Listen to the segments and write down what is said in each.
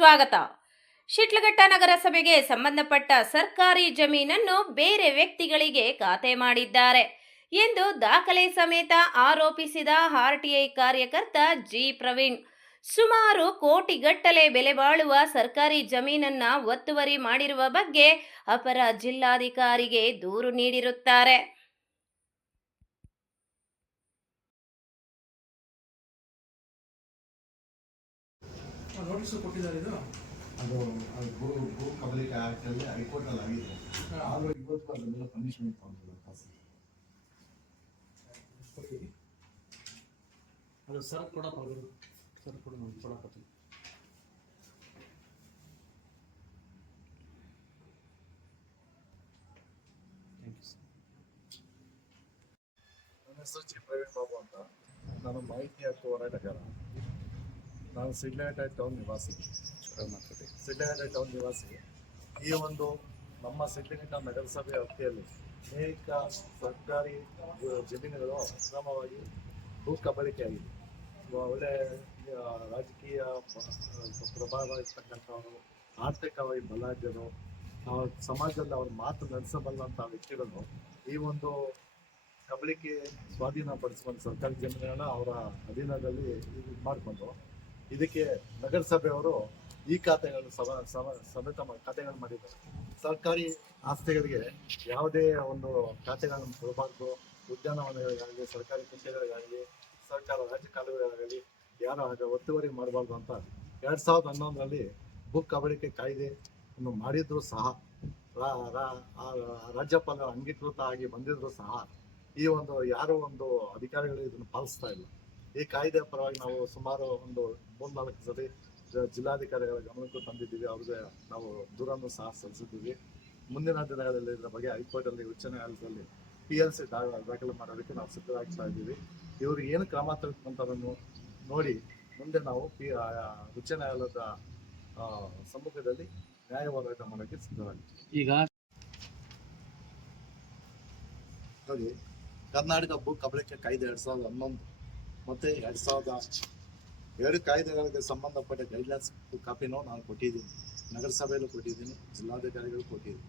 ಸ್ವಾಗತ. ಶಿಡ್ಲಘಟ್ಟ ನಗರಸಭೆಗೆ ಸಂಬಂಧಪಟ್ಟ ಸರ್ಕಾರಿ ಜಮೀನನ್ನು ಬೇರೆ ವ್ಯಕ್ತಿಗಳಿಗೆ ಖಾತೆ ಮಾಡಿದ್ದಾರೆ ಎಂದು ದಾಖಲೆ ಸಮೇತ ಆರೋಪಿಸಿದ ಆರ್ಟಿಐ ಕಾರ್ಯಕರ್ತ ಜಿ ಪ್ರವೀಣ್ ಸುಮಾರು ಕೋಟಿಗಟ್ಟಲೆ ಬೆಲೆ ಬಾಳುವ ಸರ್ಕಾರಿ ಜಮೀನನ್ನ ಒತ್ತುವರಿ ಮಾಡಿರುವ ಬಗ್ಗೆ ಅಪರ ಜಿಲ್ಲಾಧಿಕಾರಿಗೆ ದೂರು ನೀಡಿರುತ್ತಾರೆ. ನೋಟಿಸ್ ಕೊಟ್ಟಿದ್ದಾರೆ. ಇದು ಭೂ ಕಬಲಿಕೆ ಆ್ಯಕ್ಟಲ್ಲಿ ಹೈಕೋರ್ಟಲ್ಲಿ ಆಗಿದೆ. ಆದರೂ ಇವತ್ತು ಅದ್ರ ಮೇಲೆ ಪನಿಷ್ಮೆಂಟ್ ತಗೊಂಡಿಲ್ಲ ಅದು ಸರ್ ಕೊಡಪ್ಪ, ಸರ್ ಕೊಡ ಕೊಡಕತ್ತೀನಿ. ನನ್ನ ಹೆಸರು ಜಿ ಪ್ರವೀಣ್ ಬಾಬು ಅಂತ. ನಾನು ಮಾಹಿತಿ ಹಕ್ಕು ಹೋರಾಟಗಾರ. ನಾನು ಸಿಡ್ಲಘಟ್ಟ ಟೌನ್ ನಿವಾಸಿ. ಈ ಒಂದು ನಮ್ಮ ಸಿಡ್ಲಘಟ್ಟ ನಗರಸಭೆ ವ್ಯಾಪ್ತಿಯಲ್ಲಿ ಅನೇಕ ಸರ್ಕಾರಿ ಜಮೀನುಗಳು ಅಕ್ರಮವಾಗಿ ಭೂ ಕಬಳಿಕೆ ಆಗಿದೆ. ಒಳ್ಳೆ ರಾಜಕೀಯ ಪ್ರಭಾವ ಇರ್ತಕ್ಕಂಥವರು, ಆರ್ಥಿಕವಾಗಿ ಬಲಾಢ್ಯರು, ಸಮಾಜದಲ್ಲಿ ಅವ್ರ ಮಾತು ನಡೆಸಬಲ್ಲಂಥ ವ್ಯಕ್ತಿಗಳು ಈ ಒಂದು ಕಬಳಿಕೆ ಸ್ವಾಧೀನಪಡಿಸ್ಕೊಂಡು ಸರ್ಕಾರಿ ಜಮೀನುಗಳನ್ನ ಅವರ ಅಧೀನದಲ್ಲಿ ಇದು ಮಾಡಿಕೊಂಡು ಇದಕ್ಕೆ ನಗರಸಭೆಯವರು ಈ ಖಾತೆಗಳನ್ನು ಸಮೇತ ಖಾತೆಗಳು ಮಾಡಿದ್ದಾರೆ. ಸರ್ಕಾರಿ ಆಸ್ತಿಗಳಿಗೆ ಯಾವುದೇ ಒಂದು ಖಾತೆಗಳನ್ನು ಕೊಡಬಾರ್ದು. ಉದ್ಯಾನವನಗಳಿಗಾಗಲಿ, ಸರ್ಕಾರಿ ಕುಂಟೆಗಳಿಗಾಗಲಿ, ಸರ್ಕಾರ ರಾಜ್ಯ ಕಾಲುವೆಗಳಾಗಲಿ ಯಾರು ಆಗ ಒತ್ತುವರಿ ಮಾಡಬಾರ್ದು ಅಂತ 2011ರಲ್ಲಿ ಭೂ ಕಬಳಿಕೆ ಕಾಯ್ದೆಯನ್ನು ಮಾಡಿದ್ರು ಸಹ, ರಾಜ್ಯಪಾಲರ ಅಂಗೀಕೃತ ಆಗಿ ಬಂದಿದ್ರು ಸಹ ಈ ಒಂದು ಯಾರೋ ಒಂದು ಅಧಿಕಾರಿಗಳು ಇದನ್ನು ಪಾಲಿಸ್ತಾ ಇಲ್ಲ. ಈ ಕಾಯ್ದೆ ಪರವಾಗಿ ನಾವು ಸುಮಾರು ಒಂದು 3-4 ಸತಿ ಜಿಲ್ಲಾಧಿಕಾರಿಗಳ ಗಮನಕ್ಕೂ ತಂದಿದ್ದೀವಿ. ಅವ್ರಿಗೆ ನಾವು ದೂರನ್ನು ಸಹ ಸಲ್ಲಿಸಿದ್ದೀವಿ. ಮುಂದಿನ ದಿನಗಳಲ್ಲಿ ಇದರ ಬಗ್ಗೆ ಹೈಕೋರ್ಟಲ್ಲಿ, ಉಚ್ಚ ನ್ಯಾಯಾಲಯದಲ್ಲಿ PLC ದಾಖಲೆ ಮಾಡೋದಕ್ಕೆ ನಾವು ಸಿದ್ಧರಾಗ್ತಾ ಇದ್ದೀವಿ. ಇವರು ಏನು ಕ್ರಮ ತೆಗೆದುಕೊಂತಾರನ್ನು ನೋಡಿ ಮುಂದೆ ನಾವು ಉಚ್ಚ ನ್ಯಾಯಾಲಯದ ಸಮ್ಮುಖದಲ್ಲಿ ನ್ಯಾಯ ಹೋರಾಟ ಮಾಡೋಕ್ಕೆ ಸಿದ್ಧರಾಗ್ತೀವಿ. ಈಗ ನೋಡಿ, ಕರ್ನಾಟಕ ಭೂ ಕಬಳಿಕೆ ಕಾಯ್ದೆ 2011 ಮತ್ತು 2002 ಕಾಯ್ದೆಗಳಿಗೆ ಸಂಬಂಧಪಟ್ಟ ಗೈಡ್ಲೈನ್ಸ್ ಕಾಪಿನೂ ನಾನು ಕೊಟ್ಟಿದ್ದೀನಿ. ನಗರಸಭೆಯಲ್ಲೂ ಕೊಟ್ಟಿದ್ದೀನಿ, ಜಿಲ್ಲಾಧಿಕಾರಿಗಳು ಕೊಟ್ಟಿದ್ದೀನಿ.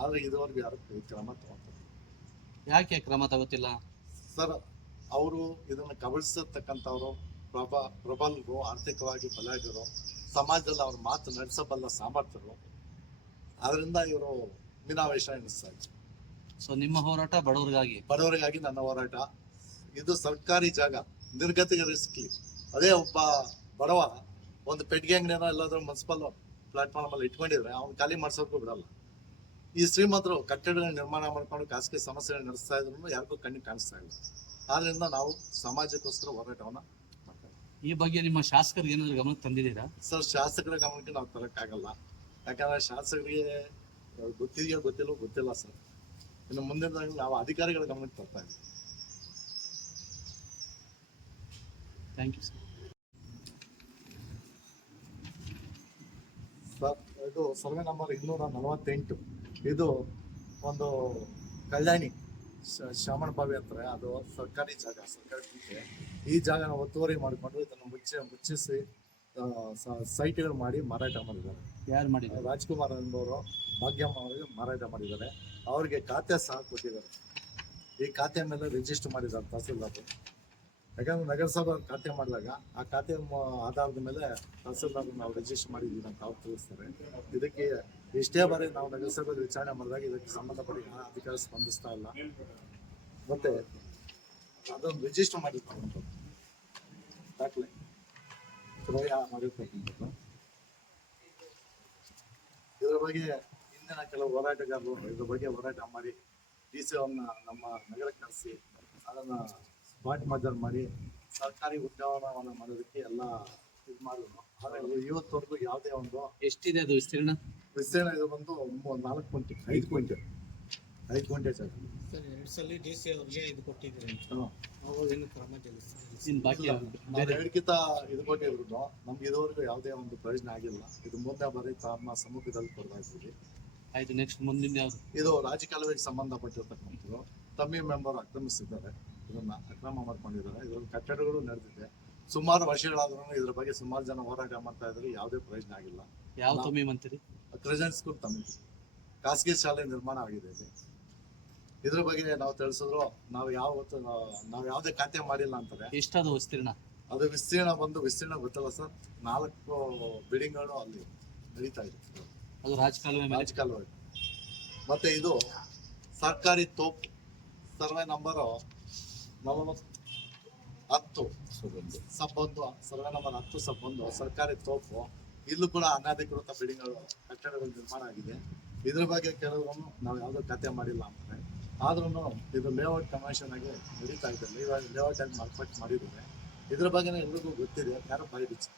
ಆದರೆ ಇದುವರೆಗೂ ಯಾರು ಕ್ರಮ ತಗೊಳ್ತಾರೆ. ಯಾಕೆ ಕ್ರಮ ತಗೋತಿಲ್ಲ ಸರ್? ಅವರು ಇದನ್ನು ಕಬಳಿಸತಕ್ಕಂಥವ್ರು ಪ್ರಬಲರು, ಆರ್ಥಿಕವಾಗಿ ಬಲಾಢ್ಯರು, ಸಮಾಜದಲ್ಲಿ ಅವ್ರ ಮಾತು ನಡೆಸಬಲ್ಲ ಸಾಮರ್ಥ್ಯರು. ಅದರಿಂದ ಇವರು ಮೀನಾವೇಶ ಎನಿಸ್ತಾ ಇದ್ದಾರೆ. ಸೊ ನಿಮ್ಮ ಹೋರಾಟ ಬಡವರಿಗಾಗಿ ನನ್ನ ಹೋರಾಟ. ಇದು ಸರ್ಕಾರಿ ಜಾಗ, ನಿರ್ಗತಿಕರಿಸಲಿ. ಅದೇ ಒಬ್ಬ ಬಡವ ಒಂದು ಪೆಟ್ಟಿಗೆ ಅಂಗಡಿನ ಎಲ್ಲಾದ್ರೂ ಮುನ್ಸಿಪಲ್ ಪ್ಲಾಟ್ಫಾರ್ಮ್ ಅಲ್ಲಿ ಇಟ್ಕೊಂಡಿದ್ರೆ ಅವ್ನು ಖಾಲಿ ಮಾಡ್ಸೋಕ್ಕೂ ಬಿಡಲ್ಲ. ಈ ಶ್ರೀಮಂತರು ಕಟ್ಟಡಗಳ ನಿರ್ಮಾಣ ಮಾಡ್ಕೊಂಡು ಖಾಸಗಿ ಸಮಸ್ಯೆಗಳು ನಡೆಸ್ತಾ ಇದ್ರು ಯಾರಿಗೂ ಕಣ್ಣಿಗೆ ಕಾಣಿಸ್ತಾ ಇಲ್ಲ. ಆದ್ರಿಂದ ನಾವು ಸಮಾಜಕ್ಕೋಸ್ಕರ ಹೋರಾಟವನ್ನ ಮಾಡ್ತೇವೆ. ಈ ಬಗ್ಗೆ ನಿಮ್ಮ ಶಾಸಕರಿಗೆ ಏನಾದ್ರು ಗಮನಕ್ಕೆ ತಂದಿದ್ದೀರಾ? ಸರ್, ಶಾಸಕರ ಗಮನಕ್ಕೆ ನಾವು ತರಕ್ಕಾಗಲ್ಲ. ಯಾಕಂದ್ರೆ ಶಾಸಕರಿಗೆ ಗೊತ್ತಿಲ್ಲ ಸರ್. ಇನ್ನು ಮುಂದಿನ ನಾವು ಅಧಿಕಾರಿಗಳ ಗಮನಕ್ಕೆ ತರ್ತಾ ಇದ್ದೀವಿ. Thank you sir. ಇದು ಸರ್ವೆ ನಂಬರ್ 248. ಇದು ಒಂದು ಕಲ್ಯಾಣಿ ಶ್ರಾವಣ ಬಾವಿ ಅಂತಾರೆ. ಅದು ಸರ್ಕಾರಿ ಜಾಗ, ಸರ್ಕಾರಿ ಕುಂಟೆ. ಈ ಜಾಗನ ಒತ್ತುವರಿ ಮಾಡಿಕೊಂಡು ಇದನ್ನು ಮುಚ್ಚಿಸಿ ಸೈಟ್ಗಳು ಮಾಡಿ ಮಾರಾಟ ಮಾಡಿದ್ದಾರೆ. ಯಾರು ಮಾಡಿದ್ದಾರೆ? ರಾಜ್ಕುಮಾರ್ ಅನ್ನೋರು ಭಾಗ್ಯಮ್ಮ ಅವರಿಗೆ ಮಾರಾಟ ಮಾಡಿದ್ದಾರೆ. ಅವ್ರಿಗೆ ಖಾತೆ ಸಹ ಕೊಟ್ಟಿದ್ದಾರೆ. ಈ ಖಾತೆ ಮೇಲೆ ರಿಜಿಸ್ಟರ್ ಮಾಡಿದ್ದಾರೆ ತಹಸೀಲ್ದಾರ್. ಯಾಕಂದ್ರೆ ನಗರಸಭೆ ಖಾತೆ ಮಾಡಿದಾಗ ಆ ಖಾತೆ ಆಧಾರದ ಮೇಲೆ ತಹಸೀಲ್ದಾರ್ ನಾವು ರಿಜಿಸ್ಟರ್ ಮಾಡಿದ್ದೀವಿ ಅಂತ ಅವ್ರು ತಿಳಿಸ್ತಾರೆ. ಇದಕ್ಕೆ ಎಷ್ಟೇ ಬಾರಿ ನಾವು ನಗರಸಭೆ ವಿಚಾರಣೆ ಮಾಡಿದಾಗ ಇದಕ್ಕೆ ಸಂಬಂಧಪಟ್ಟ ಅಧಿಕಾರಿ ಸ್ಪಂದಿಸ್ತಾ ಇಲ್ಲ. ಮತ್ತೆ ಅದನ್ನು ರಿಜಿಸ್ಟರ್ ಮಾಡಿರ್ತಕ್ಕಂಥದ್ದು ದಾಖಲೆ ಮಾಡಿರ್ತಕ್ಕಂಥದ್ದು. ಇದರ ಬಗ್ಗೆ ಇಂದಿನ ಕೆಲವು ಹೋರಾಟಗಾರರು ಇದ್ರ ಬಗ್ಗೆ ಹೋರಾಟ ಮಾಡಿ DC ಅವ್ರನ್ನ ನಮ್ಮ ನಗರಕ್ಕೆ ಕರೆಸಿ ಅದನ್ನು ಸ್ಪಾಟ್ ಮಾಜರ್ ಮಾಡಿ ಸರ್ಕಾರಿ ಉದ್ಯಾನವನ ಮಾಡೋದಕ್ಕೆ ಎಲ್ಲ ಇದು ಮಾಡಿದ್ರು. ಆದರೆ ಇವತ್ತವರೆಗೂ ಯಾವುದೇ ಒಂದು ಎಷ್ಟಿದೆ ಅದು ವಿಸ್ತೀರ್ಣ? ಇದು ಬಂದು 4 ಕ್ವಿಂಟೆ 5 ಕ್ವಿಂಟೆ ಜಾಗ. ಸರ್, 2 ಸಲ DC ಅವ್ರಿಗೆ ಇದು ಕೊಟ್ಟಿದ್ದೀರಿ. ಅವರು ಏನು ಕ್ರಮ ಎರಡಕ್ಕಿಂತ ಇದು ಕೊಟ್ಟಿದ್ರು. ನಮ್ಗೆ ಇದುವರೆಗೂ ಯಾವುದೇ ಒಂದು ಪ್ರಯೋಜನ ಆಗಿಲ್ಲ. ಇದು ಮುಂದೆ ಬಾರಿ ತಮ್ಮ ಸಮ್ಮುಖದಲ್ಲಿ ಕೊಡಲಾಗ್ತೀವಿ. ಆಯ್ತು, ನೆಕ್ಸ್ಟ್ ಮುಂದಿನ ಯಾವುದು? ಇದು ರಾಜಕಾಲುವೆಗೆ ಸಂಬಂಧಪಟ್ಟಿರ್ತಕ್ಕಂಥದ್ದು. ತಮ್ಮಿ ಮೆಂಬರ್ ಆಕ್ರಮಿಸಿದ್ದಾರೆ, ಇದನ್ನ ಅಕ್ರಮ ಮಾಡ್ಕೊಂಡಿದ್ದಾರೆ. ಇದರಲ್ಲಿ ಕಟ್ಟಡಗಳು ನಡೆದಿದೆ. ಸುಮಾರು ವರ್ಷಗಳಾದ್ರೂ ಇದ್ರ ಬಗ್ಗೆ ಸುಮಾರು ಜನ ಹೋರಾಟ ಮಾಡ್ತಾ ಇದ್ರು, ಯಾವುದೇ ಪ್ರಯೋಜನ ಆಗಿಲ್ಲ. ಯಾವ ತಮೀಮಂತೀರಿ? ಕ್ರೆಸೆಂಟ್ ಸ್ಕೂಲ್ ತಮಿಳು ಖಾಸಗಿ ಶಾಲೆ ನಿರ್ಮಾಣ ಆಗಿದೆ ಇಲ್ಲಿ. ಇದ್ರ ಬಗ್ಗೆ ನಾವು ತಿಳಿಸಿದ್ರು ನಾವು ಯಾವುದೇ ಖಾತೆ ಮಾಡಿಲ್ಲ ಅಂತಾರೆ. ಎಷ್ಟದು ವಿಸ್ತೀರ್ಣ? ಅದು ವಿಸ್ತೀರ್ಣ ಗೊತ್ತಲ್ಲ ಸರ್, 4 ಬಿಲ್ಡಿಂಗ್ಗಳು ಅಲ್ಲಿ ನಡೀತಾ ಇದೆ. ಅದು ರಾಜಕಾಲುವೆ ಮೇಲೆ ರಾಜಕಾಲುವೆ. ಮತ್ತೆ ಇದು ಸರ್ಕಾರಿ ತೋಪ್ ಸರ್ವೆ ನಂಬರ್ 10 ಸಬ್1 ಸರ್ವೆ ನಂಬರ್ 10 ಸಬ್1 ಸರ್ಕಾರಿ ತೋಪು. ಇಲ್ಲೂ ಕೂಡ ಅನಧಿಕೃತ ಬಿಲ್ಡಿಂಗ್ಗಳು ಕಟ್ಟಡಗಳು ನಿರ್ಮಾಣ ಆಗಿದೆ. ಇದ್ರ ಬಗ್ಗೆ ಕೆಲವರು ನಾವು ಯಾವುದೋ ಖಾತೆ ಮಾಡಿಲ್ಲ ಅಂತಾರೆ. ಆದ್ರೂ ಇದು ಲೇಔಟ್ ಕನ್ವೆನ್ಷನ್ ಆಗಿ ನಡೀತಾ ಇದೆ. ಲೇಔಟ್ ಆಗಿ ಮಾರ್ಪಾಟ್ ಮಾಡಿದ್ದಾರೆ. ಇದ್ರ ಬಗ್ಗೆ ಎಲ್ರಿಗೂ ಗೊತ್ತಿದೆ, ಯಾರು ಬಾಯಿ ಬಿಚ್ಚಿ